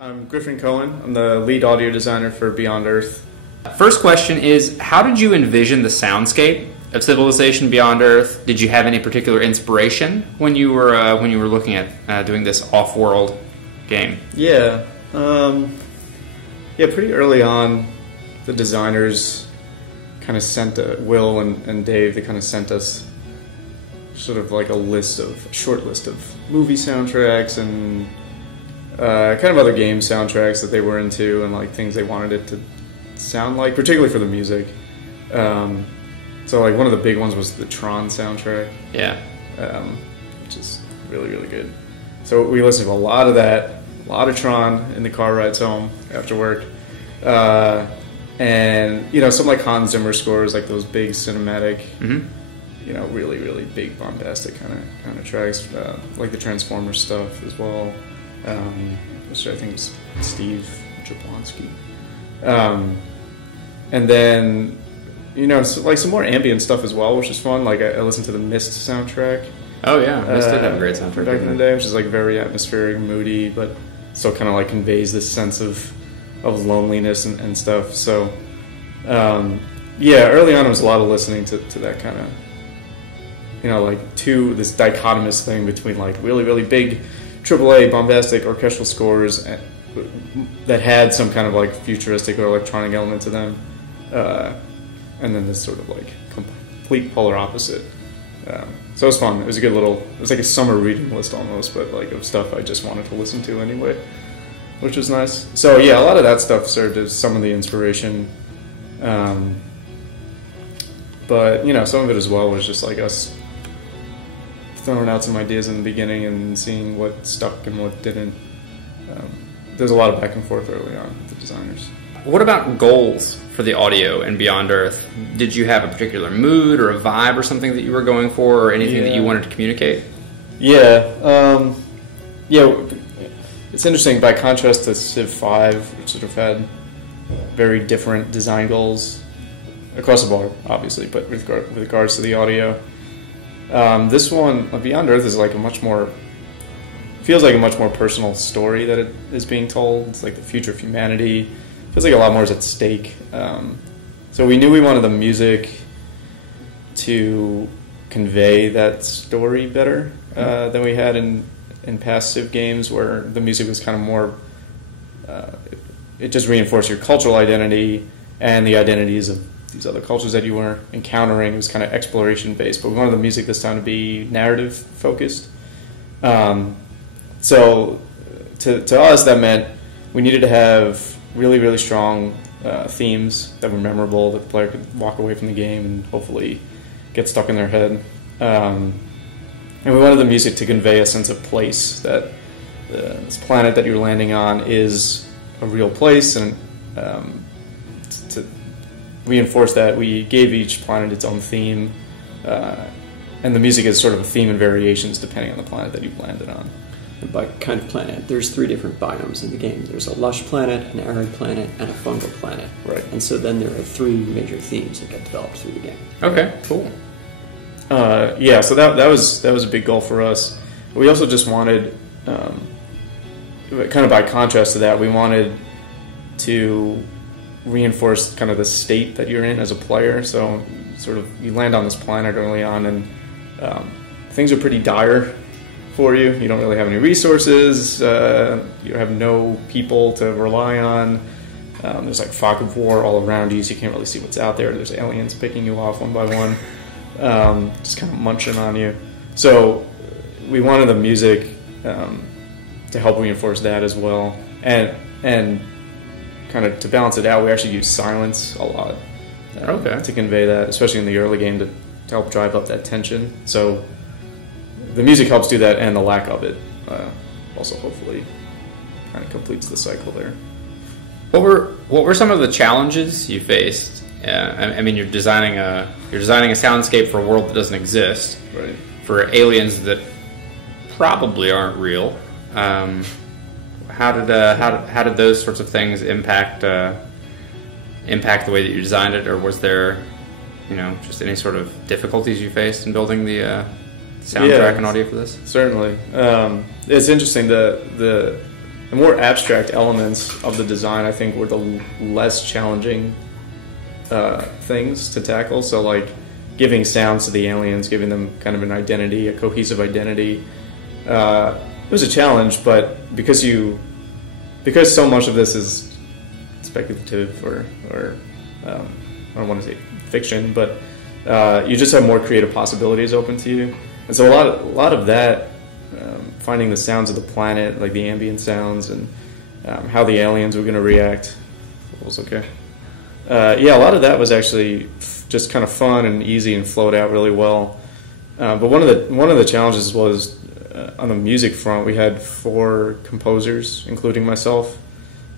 I'm Griffin Cohen. I'm the lead audio designer for Beyond Earth. First question is, how did you envision the soundscape of Civilization Beyond Earth? Did you have any particular inspiration when you were looking at doing this off-world game? Yeah, pretty early on, the designers kind of sent Will and Dave. They kind of sent us sort of like a short list of movie soundtracks and kind of other game soundtracks that they were into and like things they wanted it to sound like, particularly for the music. So like one of the big ones was the Tron soundtrack. Yeah. Which is really, really good. So we listened to a lot of that, a lot of Tron in the car rides home after work. And, you know, some like Hans Zimmer scores, like those big cinematic, you know, really, really big bombastic kind of tracks, like the Transformers stuff as well. Which I think is Steve Jablonski. And then, you know, like some more ambient stuff as well, which is fun. Like I listened to the Mist soundtrack. Oh yeah, Mist did have a great soundtrack back in the day, which is like very atmospheric, moody, but still kind of like conveys this sense of loneliness and stuff. So, early on it was a lot of listening to that kind of, you know, like this dichotomous thing between like really, really big AAA bombastic orchestral scores that had some kind of like futuristic or electronic element to them, and then this sort of like complete polar opposite. So it was fun. It was it was like a summer reading list almost, but like of stuff I just wanted to listen to anyway, which was nice. So yeah, a lot of that stuff served as some of the inspiration. But you know, some of it as well was just like us throwing out some ideas in the beginning and seeing what stuck and what didn't. There's a lot of back and forth early on with the designers. What about goals for the audio in Beyond Earth? Did you have a particular mood or a vibe or something that you were going for, or anything that you wanted to communicate? Yeah. It's interesting. By contrast to Civ 5, which sort of had very different design goals across the board, obviously, but with regards to the audio. This one, Beyond Earth, is like feels like a much more personal story that it is being told. It's like the future of humanity. It feels like a lot more is at stake. So we knew we wanted the music to convey that story better than we had in past Civ games, where the music was kind of more, it just reinforced your cultural identity and the identities of these other cultures that you were encountering. It was kind of exploration based, but we wanted the music this time to be narrative focused. So to us, that meant we needed to have really, really strong themes that were memorable, that the player could walk away from the game and hopefully get stuck in their head. And we wanted the music to convey a sense of place, that this planet that you're landing on is a real place, and to reinforce that, we gave each planet its own theme, and the music is sort of a theme and variations depending on the planet that you've landed on. And by kind of planet, there's 3 different biomes in the game. There's a lush planet, an arid planet, and a fungal planet. Right. And so then there are 3 major themes that get developed through the game. Okay, cool. So that was a big goal for us. We also just wanted, kind of by contrast to that, we wanted to reinforce kind of the state that you're in as a player. So sort of you land on this planet early on, and things are pretty dire for you. You don't really have any resources. You have no people to rely on. There's like fog of war all around you, so you can't really see what's out there. There's aliens picking you off one by one, just kind of munching on you. So we wanted the music to help reinforce that as well, and kind of to balance it out, we actually use silence a lot to convey that, especially in the early game, to help drive up that tension. So the music helps do that, and the lack of it also hopefully kind of completes the cycle there. What were some of the challenges you faced? I mean, you're designing a soundscape for a world that doesn't exist, right? For aliens that probably aren't real. How did those sorts of things impact the way that you designed it, or was there, you know, just any sort of difficulties you faced in building the soundtrack and audio for this? Certainly. It's interesting. The more abstract elements of the design, I think, were the less challenging things to tackle. So like giving sounds to the aliens, giving them kind of an identity, a cohesive identity. It was a challenge, but because so much of this is speculative or I don't want to say fiction, but you just have more creative possibilities open to you. And so a lot of that, finding the sounds of the planet, like the ambient sounds, and how the aliens were going to react. It was okay. Yeah, a lot of that was actually just kind of fun and easy and flowed out really well. But one of the challenges was on the music front. We had 4 composers, including myself,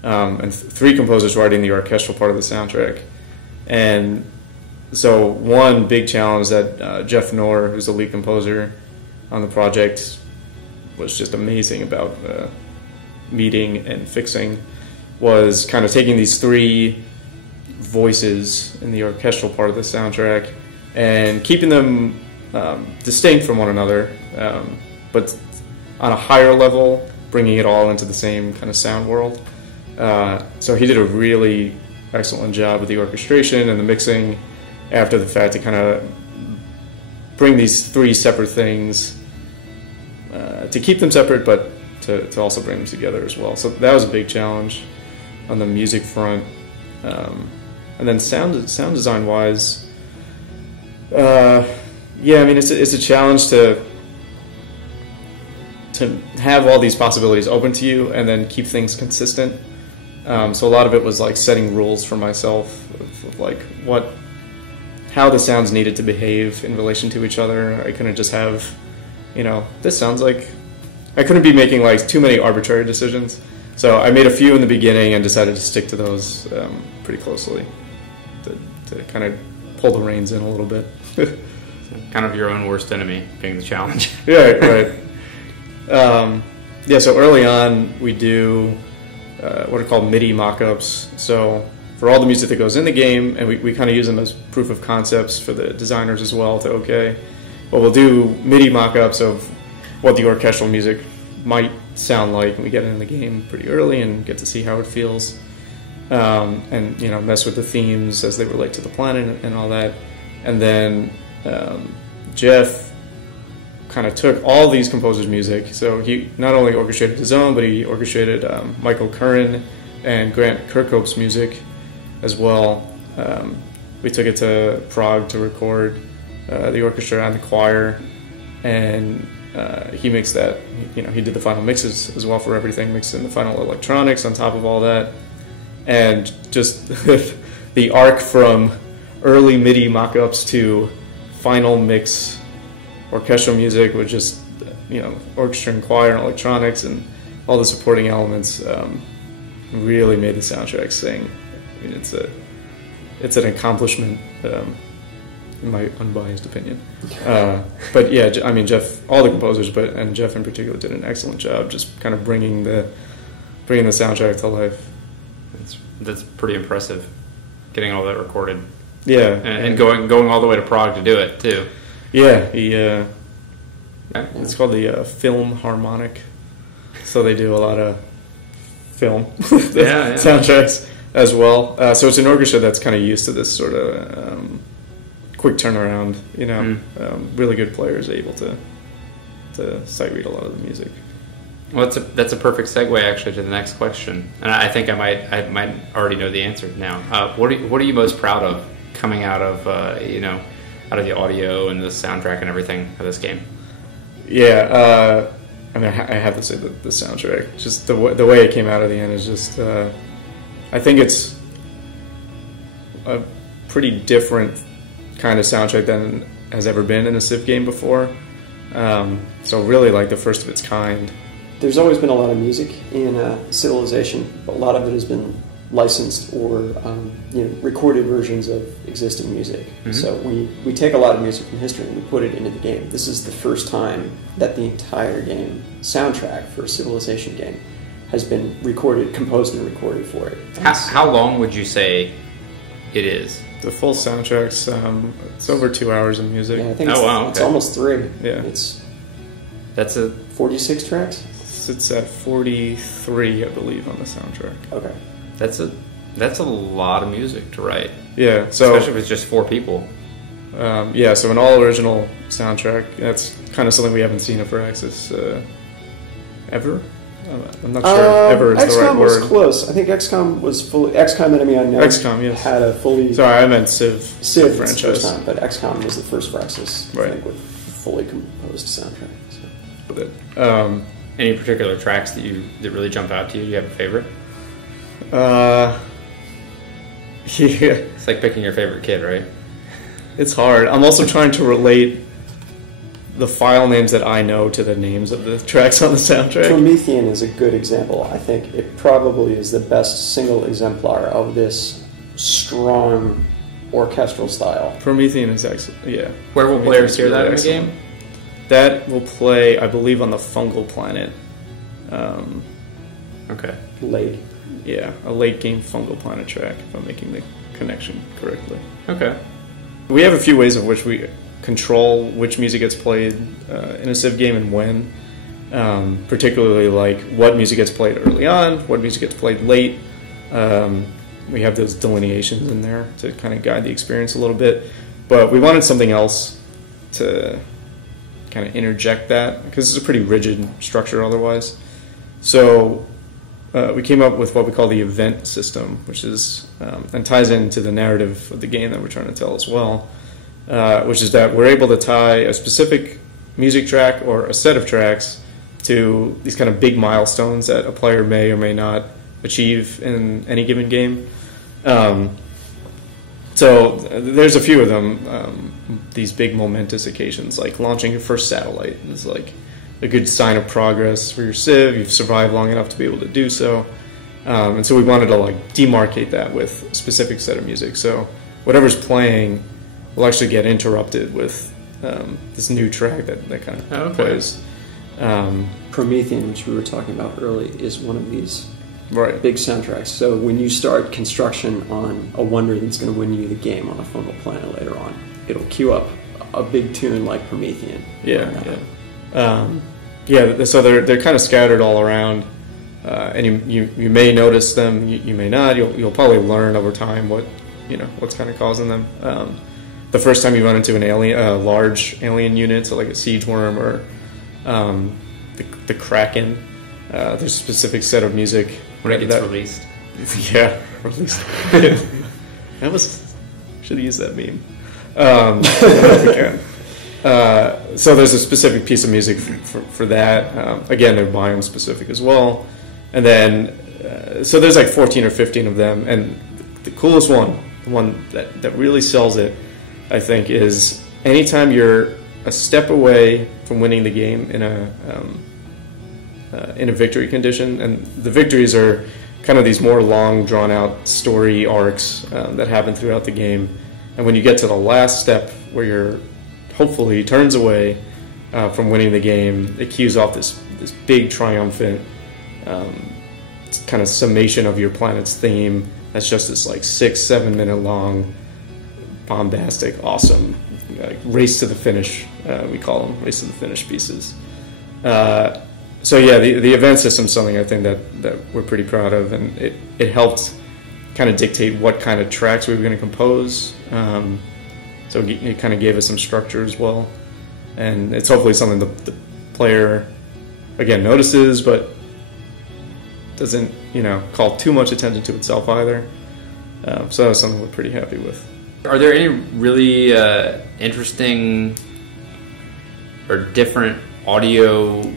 and 3 composers writing the orchestral part of the soundtrack. And so one big challenge that Jeff Knorr, who's the lead composer on the project, was just amazing about meeting and fixing, was kind of taking these 3 voices in the orchestral part of the soundtrack and keeping them distinct from one another, but on a higher level, bringing it all into the same kind of sound world. So he did a really excellent job with the orchestration and the mixing after the fact to kind of bring these 3 separate things, to keep them separate, but to also bring them together as well. So that was a big challenge on the music front. And then sound design wise, yeah, I mean it's a challenge to have all these possibilities open to you and then keep things consistent. So a lot of it was like setting rules for myself of like how the sounds needed to behave in relation to each other. I couldn't just have, this sounds like, I couldn't be making like too many arbitrary decisions. So I made a few in the beginning and decided to stick to those pretty closely to kind of pull the reins in a little bit. Kind of your own worst enemy being the challenge. Yeah, right. Yeah, so early on we do what are called MIDI mock-ups. So for all the music that goes in the game, and we kind of use them as proof of concepts for the designers as well to okay. But we'll do MIDI mock-ups of what the orchestral music might sound like, and we get it in the game pretty early and get to see how it feels, and mess with the themes as they relate to the planet and all that. And then Jeff kind of took all these composers' music, so he not only orchestrated his own, but he orchestrated Michael Curran and Grant Kirkhope's music as well. We took it to Prague to record the orchestra and the choir, and he mixed that. He did the final mixes as well for everything, mixed in the final electronics on top of all that, and just the arc from early MIDI mock-ups to final mix orchestral music with just orchestra and choir and electronics and all the supporting elements really made the soundtrack sing. I mean, it's an accomplishment, in my unbiased opinion. But yeah, I mean, Jeff, all the composers, and Jeff in particular, did an excellent job just kind of bringing the soundtrack to life. That's pretty impressive, getting all that recorded. Yeah, and going all the way to Prague to do it too. Yeah, it's called the Film Harmonic. So they do a lot of film soundtracks as well. So it's an orchestra that's kind of used to this sort of quick turnaround. Really good players are able to sight read a lot of the music. Well, that's a perfect segue actually to the next question, and I think I might already know the answer now. What are you most proud of coming out of out of the audio and the soundtrack and everything of this game? Yeah, I mean, I have to say the soundtrack, just the way it came out at the end is just, I think it's a pretty different kind of soundtrack than has ever been in a Civ game before. So really like the first of its kind. There's always been a lot of music in Civilization, but a lot of it has been licensed or recorded versions of existing music. Mm-hmm. So we take a lot of music from history and we put it into the game. This is the first time that the entire game soundtrack for a Civilization game has been composed and recorded for it. How long would you say it is? The full soundtrack's it's over 2 hours of music. Yeah, I think it's almost 3. Yeah, That's 46 tracks. sits at 43, I believe, on the soundtrack. Okay. That's a lot of music to write. Yeah, so especially if it's just 4 people. Yeah, so an all-original soundtrack. That's kind of something we haven't seen at Firaxis ever. I'm not sure ever is the right XCOM was word. close. I think XCOM was fully... XCOM Enemy Unknown XCOM, yes. had a fully... Sorry, I meant Civ Civ franchise. was the first time, but XCOM was the first Firaxis, I Right. think, with fully composed soundtrack. So. But, Any particular tracks that really jump out to you? Do you have a favorite? yeah, It's like picking your favorite kid, right? it's hard. I'm also trying to relate the file names that I know to the names of the tracks on the soundtrack. Promethean is a good example. I think it probably is the best single exemplar of this strong orchestral style. Promethean is excellent. Yeah. Where will Promethean players is hear really that in the excellent. game? That will play, I believe, on the fungal planet. Okay. Late. Yeah, a late game fungal planet track, if I'm making the connection correctly. Okay. We have a few ways of which we control which music gets played in a Civ game and when. Particularly like what music gets played early on, what music gets played late. We have those delineations in there to kind of guide the experience a little bit. But we wanted something else to kind of interject that, because it's a pretty rigid structure otherwise. So we came up with what we call the event system, which is and ties into the narrative of the game that we're trying to tell as well, which is that we're able to tie a specific music track or a set of tracks to these kind of big milestones that a player may or may not achieve in any given game. So there's a few of them, these big momentous occasions, like launching your first satellite is like a good sign of progress for your Civ. You've survived long enough to be able to do so. And so we wanted to like demarcate that with a specific set of music. So whatever's playing will actually get interrupted with this new track that kind of plays. Promethean, which we were talking about early, is one of these Right. big soundtracks. So when you start construction on a wonder that's going to win you the game on a fungal planet later on, it'll cue up a big tune like Promethean. So they're kind of scattered all around, and you may notice them, you may not. You'll probably learn over time what's kind of causing them. The first time you run into a large alien unit, so like a siege worm or the Kraken, there's a specific set of music when it gets released. Yeah, released. Should have used that meme. So there's a specific piece of music for that. Again, they're biome specific as well. And then, so there's like 14 or 15 of them. And the coolest one, the one that really sells it, I think, is anytime you're a step away from winning the game in a victory condition. And the victories are kind of these more long, drawn-out story arcs that happen throughout the game. And when you get to the last step where you're hopefully turns away from winning the game, it cues off this big triumphant kind of summation of your planet's theme. That's just this like 6-7 minute long, bombastic, awesome race to the finish. We call them race to the finish pieces. So yeah, the event system is something I think that we're pretty proud of, and it helped kind of dictate what kind of tracks we were going to compose. So it kind of gave us some structure as well, and it's hopefully something the player again notices, but doesn't call too much attention to itself either. So that's something we're pretty happy with. Are there any really interesting or different audio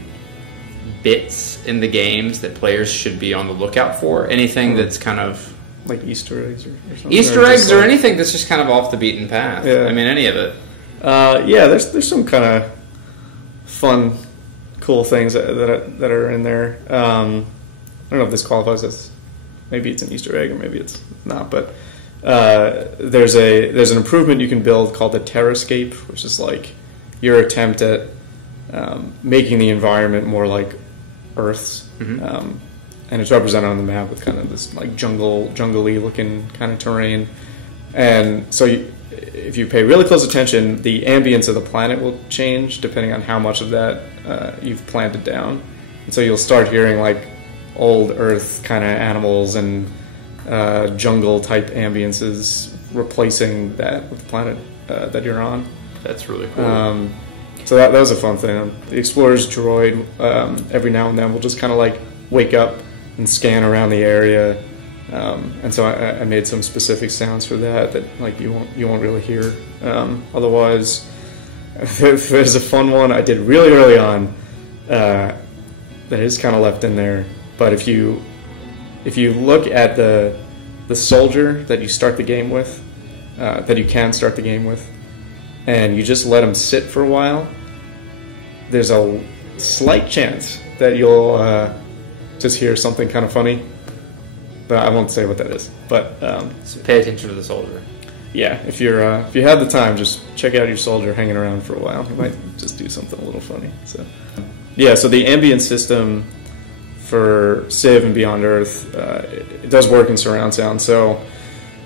bits in the games that players should be on the lookout for? Anything that's kind of like Easter eggs or something? Easter eggs or anything that's just kind of off the beaten path. Yeah. I mean, any of it. Yeah, there's some kind of fun, cool things that are in there. I don't know if this qualifies as, maybe it's an Easter egg or maybe it's not, but there's an improvement you can build called the Terrascape, which is like your attempt at making the environment more like Earth's. Mm-hmm. And it's represented on the map with kind of this like jungly looking kind of terrain. And so if you pay really close attention, the ambience of the planet will change depending on how much of that you've planted down. And so you'll start hearing like old Earth kind of animals and jungle type ambiences replacing that with the planet that you're on. That's really cool. So that was a fun thing. The Explorer's droid, every now and then, will just kind of like wake up and scan around the area. And so I made some specific sounds for that like you won't really hear otherwise. There's a fun one I did really early on that is kind of left in there. But if you look at the soldier that you start the game with, that you can start the game with, and you just let him sit for a while, there's a slight chance that you'll just hear something kind of funny. But I won't say what that is. But so pay attention to the soldier. Yeah, if you have the time, just check out your soldier hanging around for a while. He might just do something a little funny. So yeah, so the ambient system for Civ and Beyond Earth, it does work in surround sound. So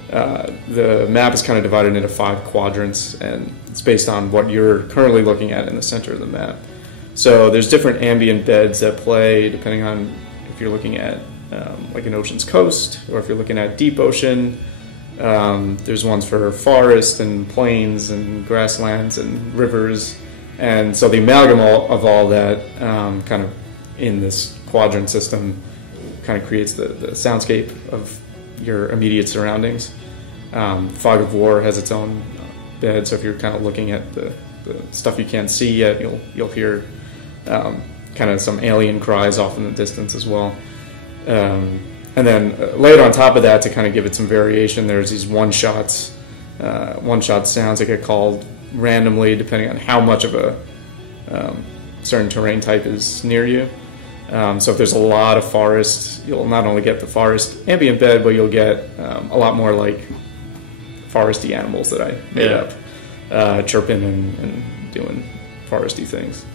the map is kind of divided into 5 quadrants, and it's based on what you're currently looking at in the center of the map. So there's different ambient beds that play depending on if you're looking at like an ocean's coast, or if you're looking at deep ocean. There's ones for forest and plains and grasslands and rivers, and so the amalgam of all that kind of in this quadrant system kind of creates the soundscape of your immediate surroundings. Fog of War has its own bed, so if you're kind of looking at the stuff you can't see yet, you'll hear kind of some alien cries off in the distance as well. And then layered on top of that, to kind of give it some variation, there's these one-shot sounds that get called randomly depending on how much of a certain terrain type is near you. So if there's a lot of forest, you'll not only get the forest ambient bed, but you'll get a lot more like foresty animals that I made up, chirping and doing foresty things.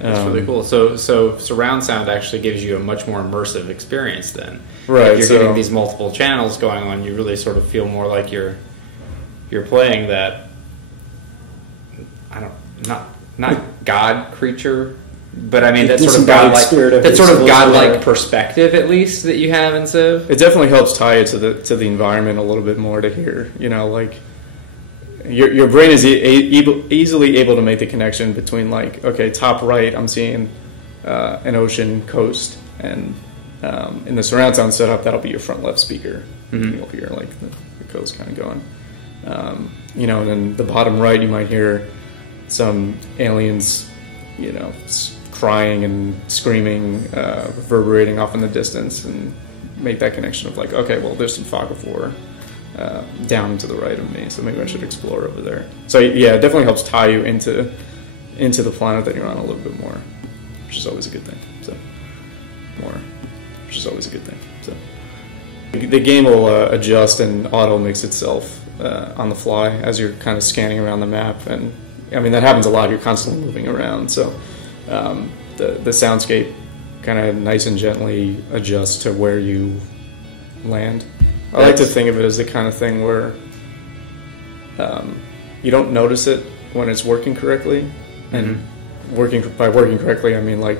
That's really cool. So surround sound actually gives you a much more immersive experience then. Right. If you're getting these multiple channels going on, you really sort of feel more like you're playing that, not God creature, but I mean that sort of godlike perspective at least that you have in Civ. It definitely helps tie it to the environment a little bit more to hear, like your brain is easily able to make the connection between like, okay, top right I'm seeing an ocean coast, and in the surround sound setup that'll be your front left speaker. Mm-hmm. You'll hear like the coast kind of going, and then the bottom right you might hear some aliens, crying and screaming, reverberating off in the distance, and make that connection of like, okay, well there's some Fog of War down to the right of me, so maybe I should explore over there. So yeah, it definitely helps tie you into the planet that you're on a little bit more, which is always a good thing. So the game will adjust and auto mix itself on the fly as you're kind of scanning around the map, and I mean that happens a lot. You're constantly moving around, so the soundscape kind of nice and gently adjusts to where you land. I like to think of it as the kind of thing where you don't notice it when it's working correctly. And by working correctly, I mean like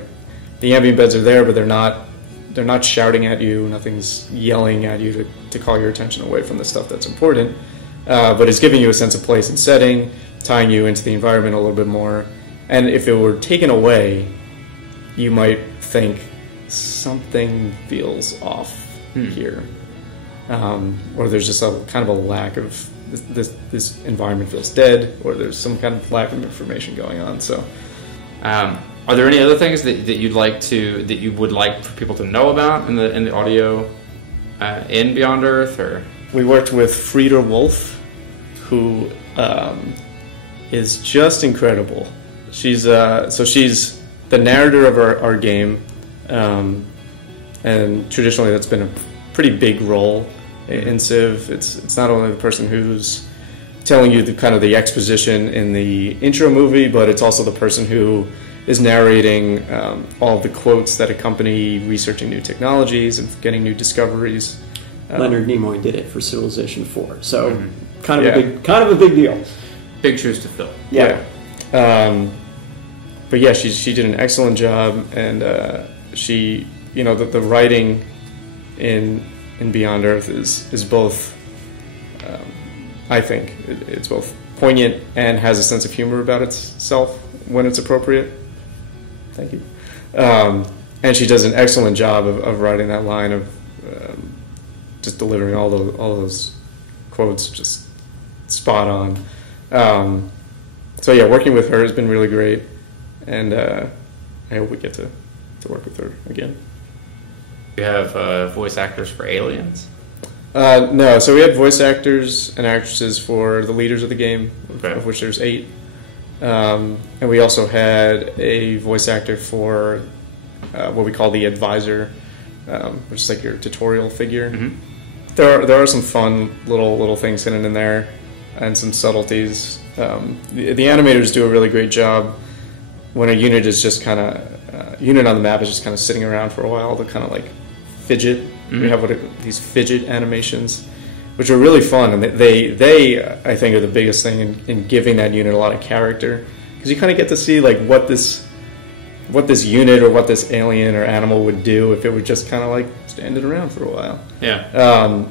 the ambient beds are there, but they're not shouting at you. Nothing's yelling at you to call your attention away from the stuff that's important. But it's giving you a sense of place and setting, tying you into the environment a little bit more. And if it were taken away, you might think something feels off here. Or there's just a kind of a lack of this environment feels dead, or there's some kind of lack of information going on. So, are there any other things that you would like for people to know about in the audio in Beyond Earth? Or we worked with Frieda Wolf, who is just incredible. She's the narrator of our game, and traditionally that's been a pretty big role in Civ. It's not only the person who's telling you the exposition in the intro movie, but it's also the person who is narrating all of the quotes that accompany researching new technologies and getting new discoveries. Leonard Nimoy did it for Civilization 4, so kind of a big deal. Big shoes to fill. Yeah. But yeah, she did an excellent job, and she, the writing in Beyond Earth is both, I think, it's both poignant and has a sense of humor about itself when it's appropriate. Thank you. And she does an excellent job of writing that line of just delivering all those quotes just spot on. So yeah, working with her has been really great, and I hope we get to work with her again. You have voice actors for Aliens? No, so we had voice actors and actresses for the leaders of the game, okay. Of which there's 8. And we also had a voice actor for what we call the advisor, which is like your tutorial figure. Mm-hmm. There are some fun little things hidden in there, and some subtleties. The animators do a really great job when a unit is just kind of unit on the map is just kind of sitting around for a while to kind of like fidget. Mm-hmm. We have these fidget animations, which are really fun, and they I think are the biggest thing in giving that unit a lot of character, because you kind of get to see like what this unit or what this alien or animal would do if it would just kind of like standing around for a while. Yeah.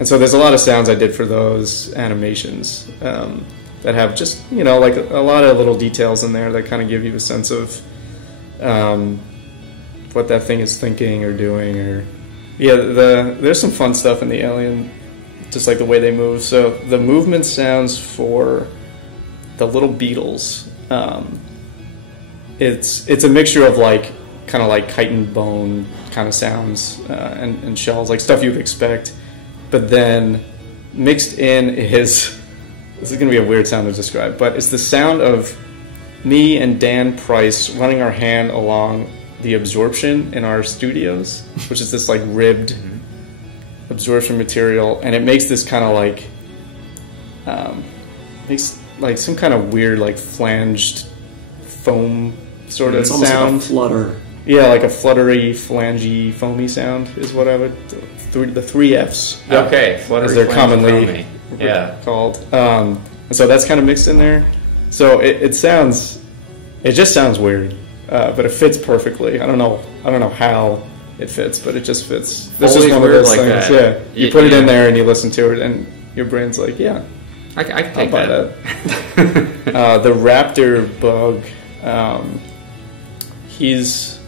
And so there's a lot of sounds I did for those animations that have just, like a lot of little details in there that kind of give you a sense of what that thing is thinking or doing. Or there's some fun stuff in the alien, just like the way they move. So the movement sounds for the little beetles, it's a mixture of like kind of like chitin bone kind of sounds and shells, like stuff you'd expect. But then mixed in is, this is going to be a weird sound to describe, but it's the sound of me and Dan Price running our hand along the absorption in our studios, which is this like ribbed absorption material, and it makes this kind of like, makes like some kind of weird like flanged foam sort of sound. It's almost like a flutter. Yeah, like a fluttery, flangy, foamy sound is what I would... The 3 Fs. Okay, fluttery, as they're commonly called. And so that's kind of mixed in there. So it just sounds weird, but it fits perfectly. I don't know how it fits, but it just fits. This is one of those like things. That. Yeah, you put it in there and you listen to it, and your brain's like, yeah, I can take that. The raptor bug, he's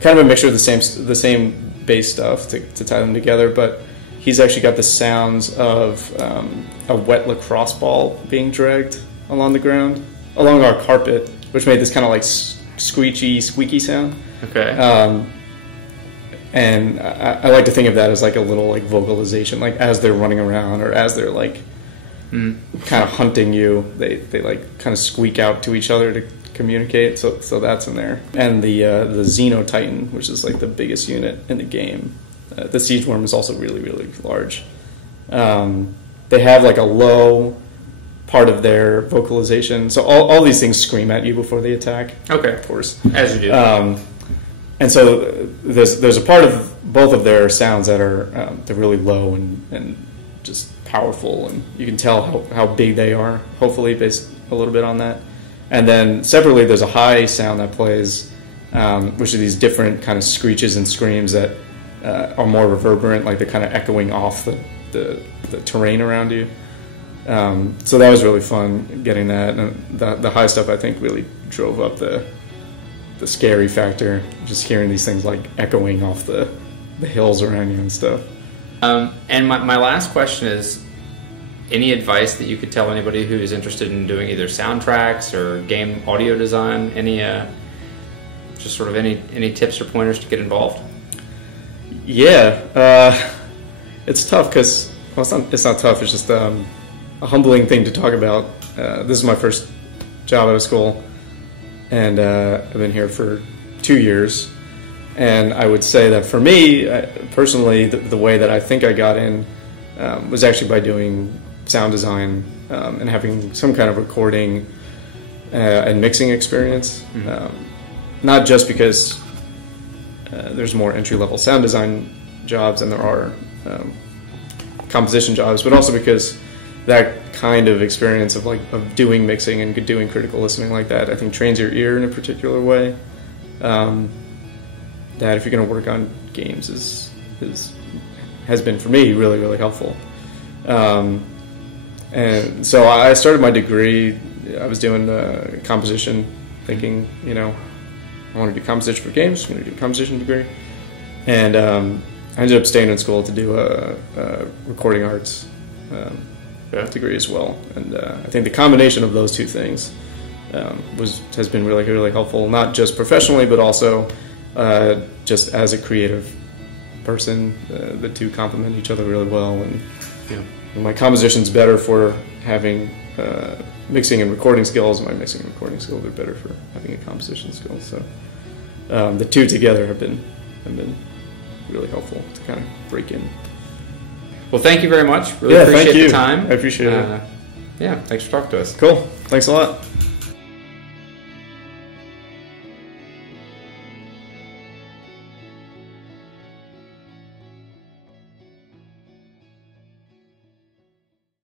kind of a mixture of the same bass stuff to tie them together, but he's actually got the sounds of a wet lacrosse ball being dragged along the ground, along our carpet, which made this kind of like squeaky sound. Okay. And I like to think of that as like a little like vocalization, like as they're running around or as they're like kind of hunting you, they like kind of squeak out to each other to communicate. So that's in there. And the Xeno Titan, which is like the biggest unit in the game. The Siege Worm is also really, really large. They have like a low part of their vocalization. So all these things scream at you before they attack. Okay. Of course. As you do. And so there's a part of both of their sounds that are they're really low and just powerful, and you can tell how big they are, hopefully based a little bit on that. And then separately there's a high sound that plays, which are these different kind of screeches and screams that are more reverberant, like they're kind of echoing off the terrain around you. So that was really fun getting that, and the high stuff I think really drove up the scary factor, just hearing these things like echoing off the hills around you and stuff. And my last question is, any advice that you could tell anybody who is interested in doing either soundtracks or game audio design? Any tips or pointers to get involved? Yeah, it's tough because it's not tough. It's just a humbling thing to talk about. This is my first job out of school, and I've been here for 2 years. And I would say that for me, personally, the way that I think I got in was actually by doing sound design and having some kind of recording and mixing experience. Not just because there's more entry-level sound design jobs than there are composition jobs, but also because that kind of experience of doing mixing and doing critical listening like that, I think trains your ear in a particular way. that if you're going to work on games has been for me really, really helpful. And so I started my degree. I was doing composition, thinking, I want to do composition for games. I'm going to do a composition degree. And I ended up staying in school to do a recording arts degree as well. And I think the combination of those two things has been really, really helpful, not just professionally, but also just as a creative person. The two complement each other really well. And my composition's better for having mixing and recording skills. My mixing and recording skills are better for having a composition skill. So the two together have been really helpful to kind of break in. Well, thank you very much. Really appreciate the time. I appreciate it. Thanks for talking to us. Cool. Thanks a lot.